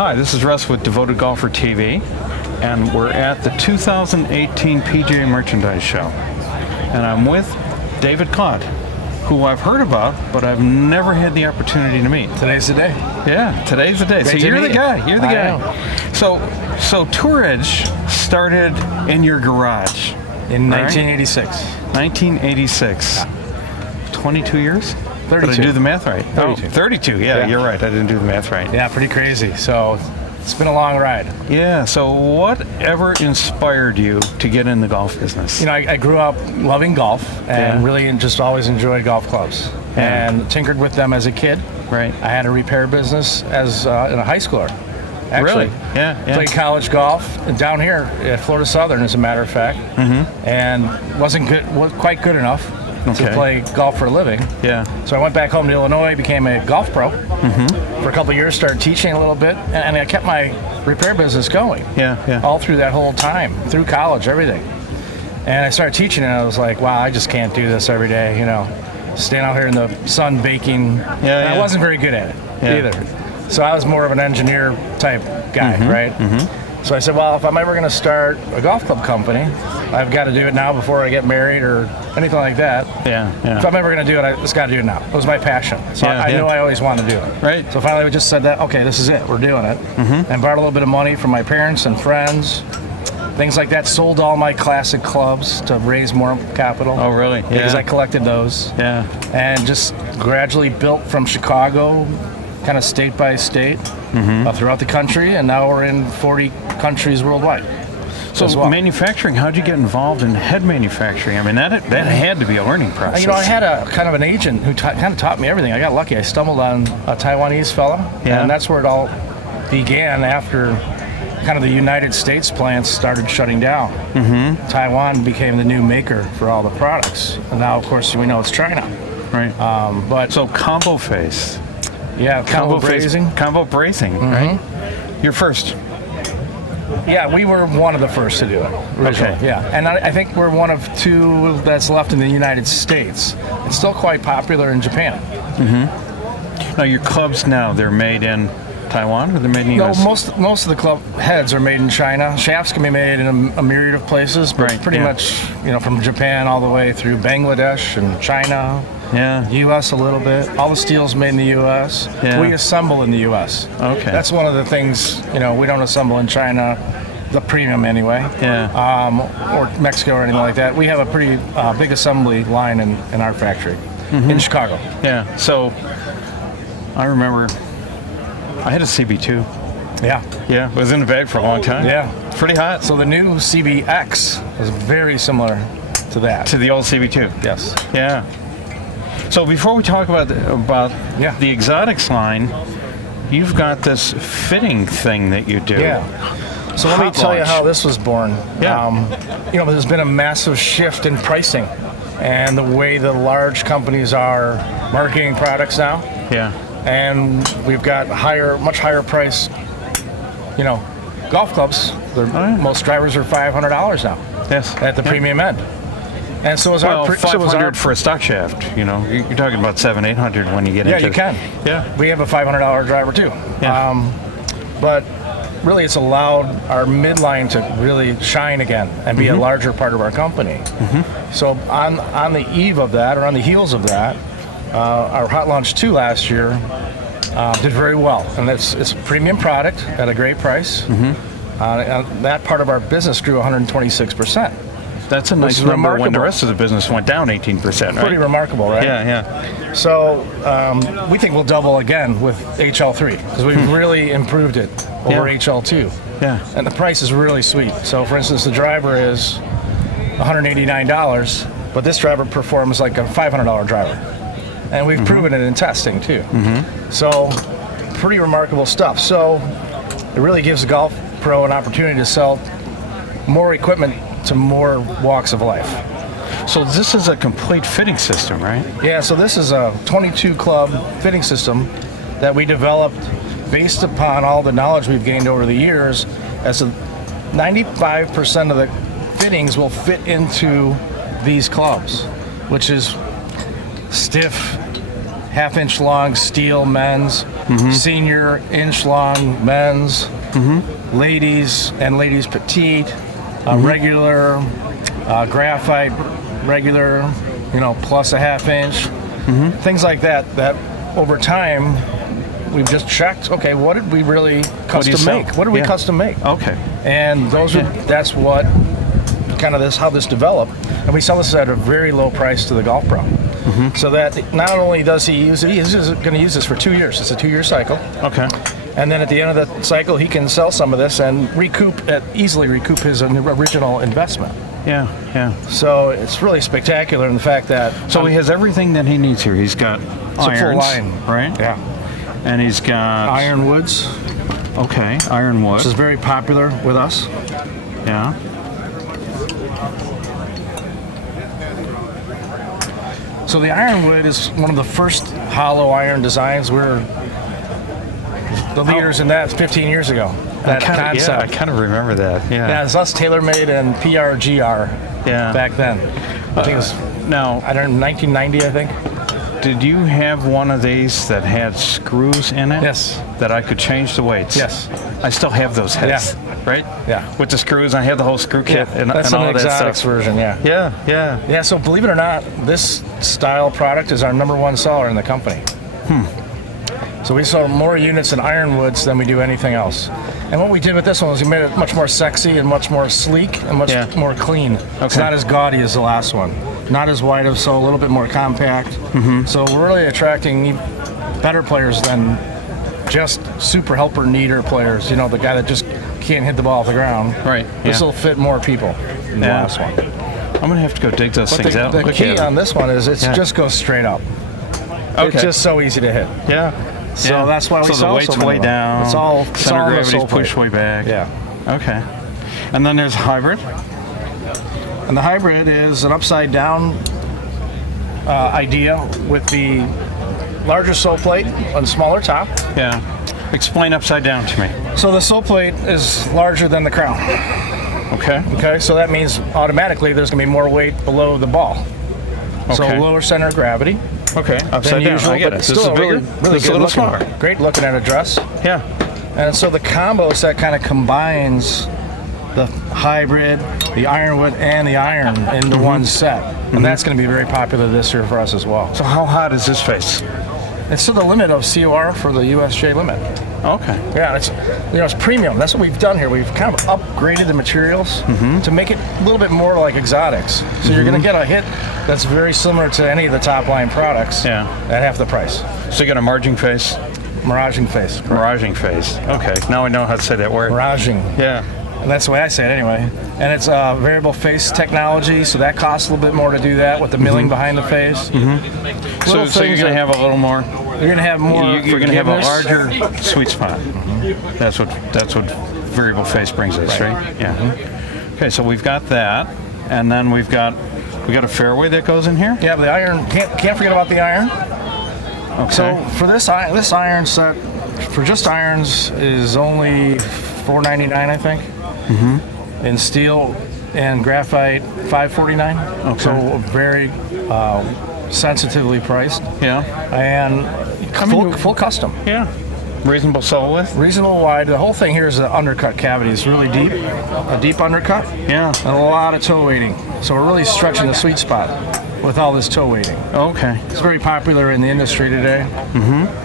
Hi, this is Russ with Devoted Golfer TV, and we're at the 2018 PGA Merchandise Show. And I'm with David Glod, who I've heard about, but I've never had the opportunity to meet. Today's the day. Yeah, today's the day. Great So to you're meet the guy. You're the guy. So TourEdge started in your garage In 1986. 1986. 22 years? 32. Did I do the math right? 32. 32, yeah, you're right. I didn't do the math right. Yeah, pretty crazy. So it's been a long ride. Yeah, so whatever inspired you to get in the golf business? You know, I grew up loving golf and Yeah. really just always enjoyed golf clubs and tinkered with them as a kid. Right. I had a repair business as in a high schooler. Actually, Really? Yeah. played college golf down here at Florida Southern, as a matter of fact, and wasn't quite good enough to play golf for a living. Yeah. So I went back home to Illinois, became a golf pro for a couple of years, started teaching a little bit, and I kept my repair business going. Yeah. All through that whole time, through college, everything. And I started teaching, and I was like, wow, I just can't do this every day, you know, staying out here in the sun baking. And I wasn't very good at it either. So I was more of an engineer type guy, right? So I said, well, if I'm ever going to start a golf club company, I've got to do it now before I get married or anything like that. Yeah. If I'm ever going to do it, I just got to do it now. It was my passion. So I knew I always wanted to do it. Right. So finally we just said that, okay, this is it. We're doing it. And borrowed a little bit of money from my parents and friends, things like that. Sold all my classic clubs to raise more capital. Oh, really? Because I collected those. Yeah. And just gradually built from Chicago, kind of state by state, throughout the country. And now we're in 40 countries worldwide. So manufacturing, how'd you get involved in head manufacturing? I mean, that had to be a learning process. You know, I had a kind of an agent who kind of taught me everything. I got lucky. I stumbled on a Taiwanese fella, and that's where it all began after kind of the United States plants started shutting down. Taiwan became the new maker for all the products. And now, of course, we know it's China. Right. But so combo face. Yeah, combo bracing. Combo bracing, right? You're first. Yeah, we were one of the first to do it. Originally. Okay. Yeah, and I think we're one of two that's left in the United States. It's still quite popular in Japan. Now your clubs now, they're made in Taiwan or they're made in the US? No, most of the club heads are made in China. Shafts can be made in a myriad of places, but pretty much, you know, from Japan all the way through Bangladesh and China. Yeah. U.S. a little bit. All the steel's made in the U.S. Yeah. We assemble in the U.S. Okay. That's one of the things, you know, we don't assemble in China, the premium anyway. Yeah. Or Mexico or anything like that. We have a pretty big assembly line in our factory in Chicago. Yeah. So I remember I had a CB2. Yeah. Yeah. It was in the bag for a long time. Yeah. It's pretty hot. So the new Cbx is very similar to that. To the old CB2. Yes. Yeah. So before we talk about the exotics line, you've got this fitting thing that you do. Yeah. So let me tell you how this was born. Yeah. You know, there's been a massive shift in pricing and the way the large companies are marketing products now. Yeah. And we've got much higher price, you know, golf clubs. Most drivers are $500 now. Yes. At the premium end. And so is our $500 for a stock shaft. You know, you're talking about $700-800 when you get into it. Yeah, you can. Yeah. We have a $500 driver too. Yeah. But really, it's allowed our midline to really shine again and be a larger part of our company. So on the eve of that, or on the heels of that, our Hot Launch 2 last year did very well, and it's a premium product at a great price. And that part of our business grew 126%. That's a nice number when the rest of the business went down 18%, right? Pretty remarkable, right? Yeah. So we think we'll double again with HL3 because we've really improved it over HL2. Yeah. And the price is really sweet. So for instance, the driver is $189, but this driver performs like a $500 driver. And we've proven it in testing too. So pretty remarkable stuff. So it really gives the golf pro an opportunity to sell more equipment to more walks of life. So this is a complete fitting system, right? Yeah, so this is a 22 club fitting system that we developed based upon all the knowledge we've gained over the years. As 95% of the fittings will fit into these clubs, which is stiff, half-inch long steel men's, senior inch-long men's, ladies and ladies petite, regular, graphite, regular, plus a half-inch, things like that. That over time, we've just checked. Okay, what did we really custom make? What did we custom make? Okay. And that's what kind of how this developed. And we sell this at a very low price to the golf pro. So that not only does he use it, he's going to use this for 2 years. It's a 2-year cycle. Okay. And then at the end of the cycle, he can sell some of this and easily recoup his original investment. Yeah. So it's really spectacular in the fact that... So he has everything that he needs here. He's got irons, full line. Right? Yeah. And he's got... Ironwoods. Okay, ironwood. Which is very popular with us. Yeah. So the ironwood is one of the first hollow iron designs. We're the leaders in that 15 years ago. That concept. Yeah, I kind of remember that. Yeah, it's us, TaylorMade, and PRGR back then. I think it was, I don't know, 1990, I think. Did you have one of these that had screws in it? Yes. That I could change the weights? Yes. I still have those heads, right? Yeah. With the screws, I have the whole screw kit and that's all an that exotics stuff. version, Yeah, so believe it or not, this style product is our #1 seller in the company. So we sold more units in ironwoods than we do anything else. And what we did with this one was we made it much more sexy and much more sleek and much more clean. Okay. It's not as gaudy as the last one. Not as wide, so a little bit more compact. So we're really attracting better players than just super helper neater players. The guy that just can't hit the ball off the ground. Right. This will fit more people than the last one. I'm going to have to go dig those things out. The key on this one is it just goes straight up. Okay. It's just so easy to hit. Yeah. So that's why we so sell the weight's so way down. It's all center gravity's pushed way back. Yeah. Okay. And then there's hybrid. And the hybrid is an upside down idea with the larger sole plate and smaller top. Yeah. Explain upside down to me. So the sole plate is larger than the crown. Okay. So that means automatically there's going to be more weight below the ball. Okay. So lower center of gravity. Okay, upside down. Usual, I get it. This is bigger, really good looking. Great looking at a dress. Yeah. And so the combo set kind of combines the hybrid, the ironwood, and the iron into one set. And that's going to be very popular this year for us as well. So how hot is this face? It's to the limit of COR for the USJ limit. Okay. Yeah, it's premium. That's what we've done here. We've kind of upgraded the materials to make it a little bit more like exotics. So you're going to get a hit that's very similar to any of the top line products at half the price. So you got a marging face? Miraging face. Correct. Miraging face. Okay, now I know how to say that word. Miraging. Yeah. And that's the way I say it anyway. And it's variable face technology, so that costs a little bit more to do that with the milling behind the face. So you're going to have a little more. You're going to have more. You're going to have a larger sweet spot. That's what variable face brings us, right? Yeah. Okay, so we've got that, and then we got a fairway that goes in here. Yeah, but the iron. Can't forget about the iron. Okay. So for this iron set, for just irons is only $4.99, I think. In steel and graphite, $5.49. Okay. So very sensitively priced. Yeah. And full custom. Yeah. Reasonable sole width. Reasonable wide. The whole thing here is an undercut cavity. It's really deep, a deep undercut. Yeah. And a lot of toe weighting. So we're really stretching the sweet spot with all this toe weighting. Okay. It's very popular in the industry today.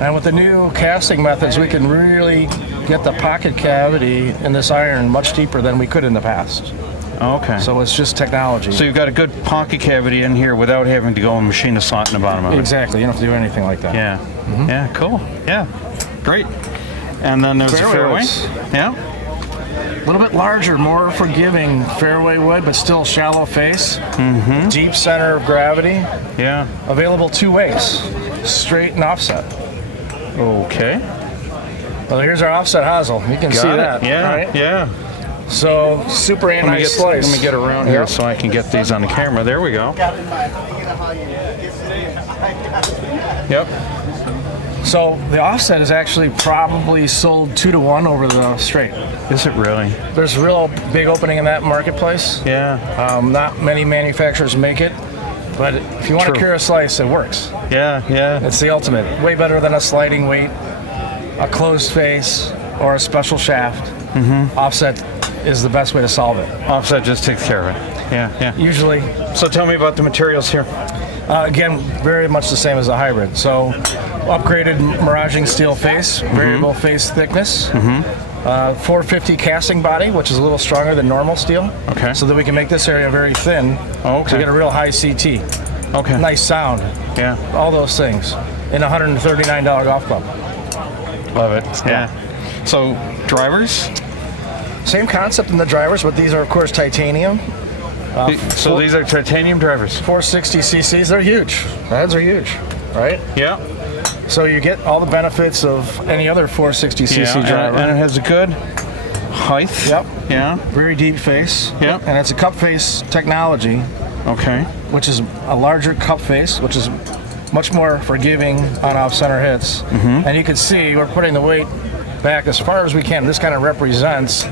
And with the new casting methods, we can really get the pocket cavity in this iron much deeper than we could in the past. Okay. So it's just technology. So you've got a good pocket cavity in here without having to go and machine a slot in the bottom of it. Exactly. You don't have to do anything like that. Yeah. Yeah, cool. Yeah. Great. And then there's a fairway. Yeah. A little bit larger, more forgiving fairway wood, but still shallow face. Deep center of gravity. Yeah. Available 2 ways, straight and offset. Okay. Well, here's our offset Hazel. You can see that. Yeah. Right? Yeah. So super nice slice. Let me get around here so I can get these on the camera. There we go. Yep. So the offset is actually probably sold 2-to-1 over the straight. Is it really? There's a real big opening in that marketplace. Yeah. Not many manufacturers make it, but if you want to cure a slice, it works. Yeah. It's the ultimate. Way better than a sliding weight, a closed face, or a special shaft. Offset is the best way to solve it. Offset just takes care of it. Yeah. Usually. So tell me about the materials here. Again, very much the same as a hybrid. So, upgraded miraging steel face, variable face thickness, 450 casting body, which is a little stronger than normal steel. Okay. So that we can make this area very thin. Okay. So you get a real high CT. Okay. Nice sound. Yeah. All those things in a $139 golf club. Love it. Yeah. So drivers? Same concept in the drivers, but these are of course titanium. So these are titanium drivers. 460 cc's. They're huge. The heads are huge, right? Yeah. So you get all the benefits of any other 460 cc driver. And it has a good height. Yep. Yeah. Very deep face. Yep. And it's a cup face technology. Okay. Which is a larger cup face, which is much more forgiving on off-center hits. And you can see we're putting the weight back as far as we can. This kind of represents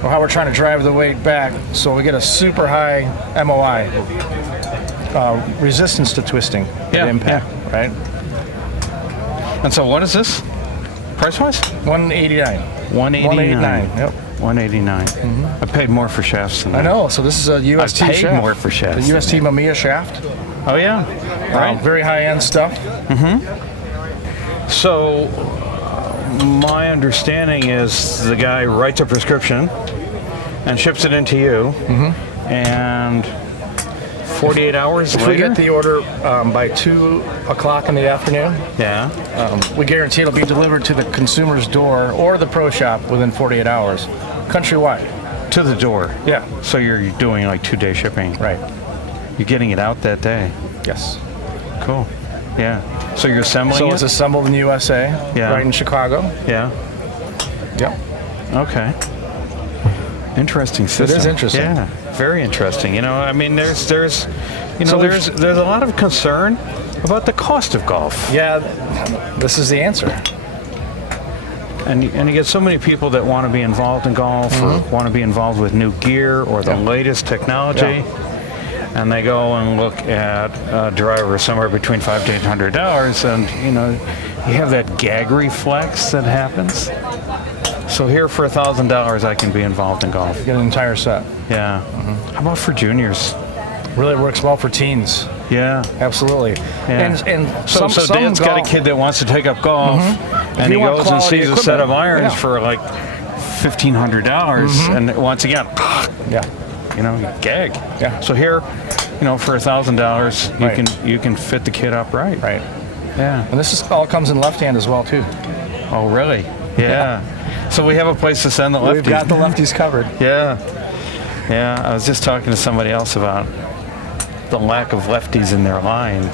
how we're trying to drive the weight back so we get a super high MOI, resistance to twisting at impact, right? And so what is this, price-wise? $189. $189. Yep. $189. I paid more for shafts than that. I know. So this is a UST I paid shaft. more for shafts. The UST Mamiya shaft. Oh yeah. Right. Very high-end stuff. So my understanding is the guy writes a prescription and ships it into you, and 48 hours If later? we get the order by 2 o'clock in the afternoon, we guarantee it'll be delivered to the consumer's door or the pro shop within 48 hours, countrywide. To the door? Yeah. So you're doing like 2-day shipping? Right. You're getting it out that day? Yes. Cool. Yeah. So you're assembling So it? it's assembled in the USA, right in Chicago. Yeah. Yep. Okay. Interesting system. It is interesting. Yeah. Very interesting. You know, I mean, there's a lot of concern about the cost of golf. Yeah. This is the answer. And you get so many people that want to be involved in golf or want to be involved with new gear or the latest technology. And they go and look at a driver somewhere between $500 to $800, and you have that gag reflex that happens. So here for $1,000, I can be involved in golf. Get an entire set. Yeah. How about for juniors? Really works well for teens. Yeah. Absolutely. Yeah. And so Dan's got a kid that wants to take up golf, and he goes and sees a set of irons for like $1,500, and once again, gag. Yeah. So here, for $1,000, you can fit the kid up right. Right. Yeah. And this all comes in left hand as well too. Oh, really? Yeah. So we have a place to send the lefties. We've got the lefties covered. Yeah. Yeah. I was just talking to somebody else about the lack of lefties in their line.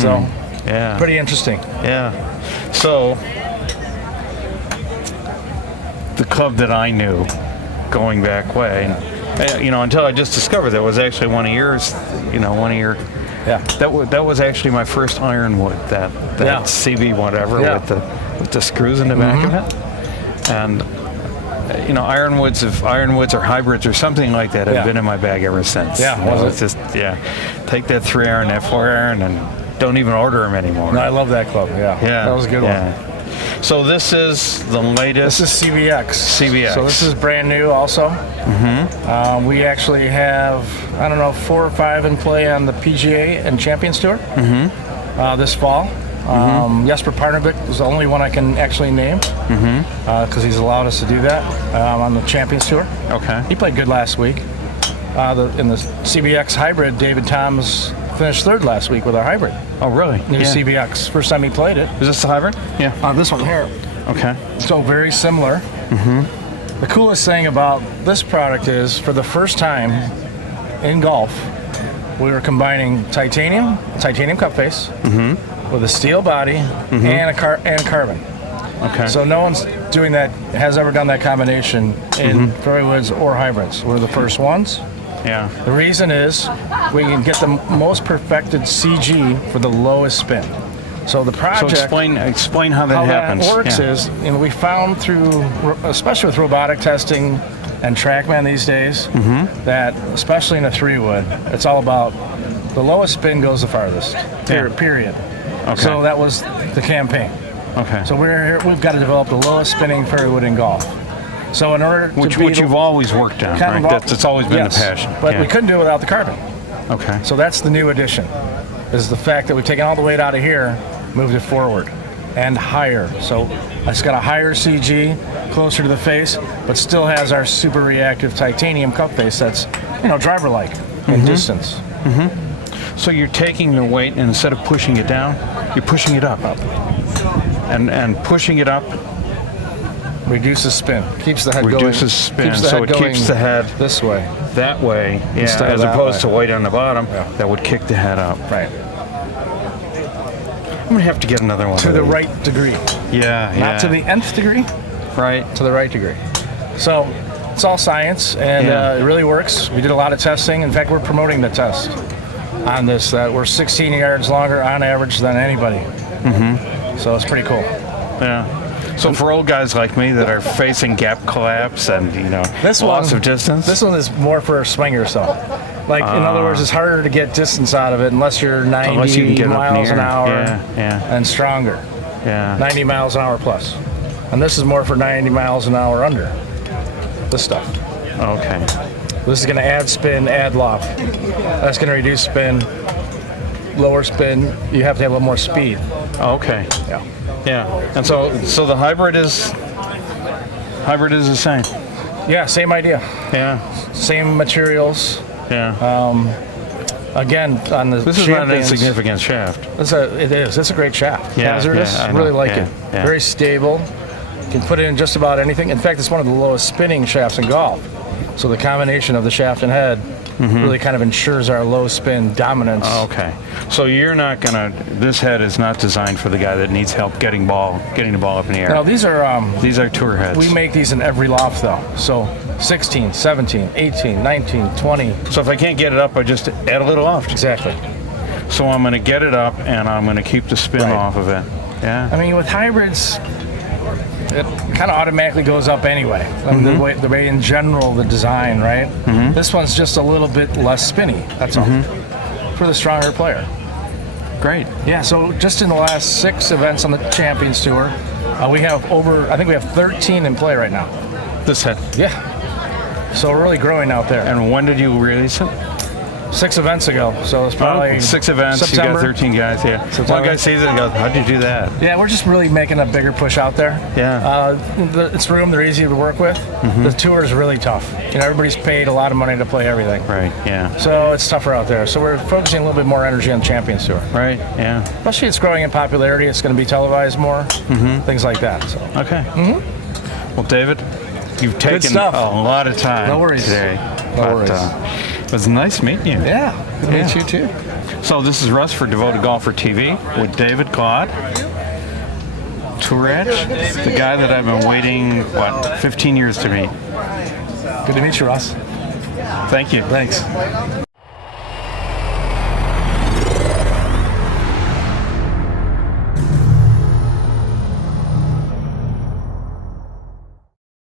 So, yeah. pretty interesting. Yeah. So, the club that I knew going back way, until I just discovered that was actually one of yours, Yeah. That was actually my first ironwood, that CB whatever with the screws in the back of it. And ironwoods or hybrids or something like that have been in my bag ever since. Yeah, it's just take that 3-iron, that 4-iron, and don't even order them anymore. No, I love that club. Yeah. That was a good one. So this is the latest. This is CBX. CBX. So this is brand new also. We actually have 4 or 5 in play on the PGA and Champions Tour this fall. Jesper Parnevik is the only one I can actually name because he's allowed us to do that on the Champions Tour. Okay. He played good last week. In the Cbx Hybrid, David Toms finished 3rd last week with our hybrid. Oh, really? New Cbx. First time he played it. Is this the hybrid? Yeah. This one here. Okay. So very similar. The coolest thing about this product is, for the first time in golf, we were combining titanium cup face with a steel body and carbon. Okay. So no one's has ever done that combination in fairways or hybrids. We're the first ones. Yeah. The reason is we can get the most perfected CG for the lowest spin. So the project. So explain how that happens. How that works is, we found through, especially with robotic testing and TrackMan these days, that especially in a 3-wood, it's all about The lowest spin goes the farthest. Period. Okay. So that was the campaign. Okay. So we've got to develop the lowest spinning fairway wood in golf. So in order to which you've always worked on, right? That's always been the passion. But we couldn't do it without the carbon. Okay. So that's the new addition, is the fact that we've taken all the weight out of here, moved it forward and higher. So it's got a higher CG, closer to the face, but still has our super reactive titanium cup face that's, driver-like in distance. So you're taking the weight, and instead of pushing it down, you're pushing it up. And pushing it up reduces spin, keeps the head going. Reduces spin, so it keeps the head this way. That way, as opposed to weight on the bottom, that would kick the head up. Right. I'm going to have to get another one. To the right degree. Yeah. Not to the nth degree. Right. To the right degree. So it's all science, and it really works. We did a lot of testing. In fact, we're promoting the test on this. That we're 16 yards longer on average than anybody. So it's pretty cool. Yeah. So for old guys like me that are facing gap collapse and loss of distance, this one is more for swingers, though. Like in other words, it's harder to get distance out of it unless you're 90 miles an hour and stronger. 90 miles an hour plus, and this is more for 90 miles an hour under. This stuff. Okay. This is going to add spin, add loft. That's going to reduce spin, lower spin. You have to have a little more speed. Okay. Yeah. And so the hybrid is the same. Yeah, same idea. Yeah. Same materials. Yeah. Again, on the this is not an insignificant shaft. It is. It's a great shaft. Hazardous. I really like it. Yeah. Very stable. You can put it in just about anything. In fact, it's one of the lowest spinning shafts in golf. So the combination of the shaft and head really kind of ensures our low spin dominance. Okay. So you're not gonna. This head is not designed for the guy that needs help getting the ball up in the air. No, these are tour heads. We make these in every loft though. So 16, 17, 18, 19, 20. So if I can't get it up, I just add a little loft. Exactly. So I'm going to get it up, and I'm going to keep the spin off of it. Yeah. I mean, with hybrids, it kind of automatically goes up anyway. The way in general the design, right? This one's just a little bit less spinny. That's all. For the stronger player. Great. Yeah. So just in the last 6 events on the Champions Tour, we have I think we have 13 in play right now. This head. Yeah. So we're really growing out there. And when did you release it? 6 events ago, so it's probably 6 events. September. You got 13 guys. Yeah. One guy sees it and goes, "How'd you do that?" Yeah, we're just really making a bigger push out there. Yeah. It's room. They're easy to work with. The tour is really tough. Everybody's paid a lot of money to play everything. Right. Yeah. So it's tougher out there. So we're focusing a little bit more energy on the Champions Tour. Right. Yeah. Especially it's growing in popularity. It's going to be televised more. Things like that. So. Okay. Well, David, you've taken a lot of time today. No worries. It was nice meeting you. Yeah, good to meet you too. So this is Russ for Devoted Golfer TV with David Glod. TourEdge, the guy that I've been waiting, 15 years to meet. Good to meet you, Russ. Thank you. Thanks.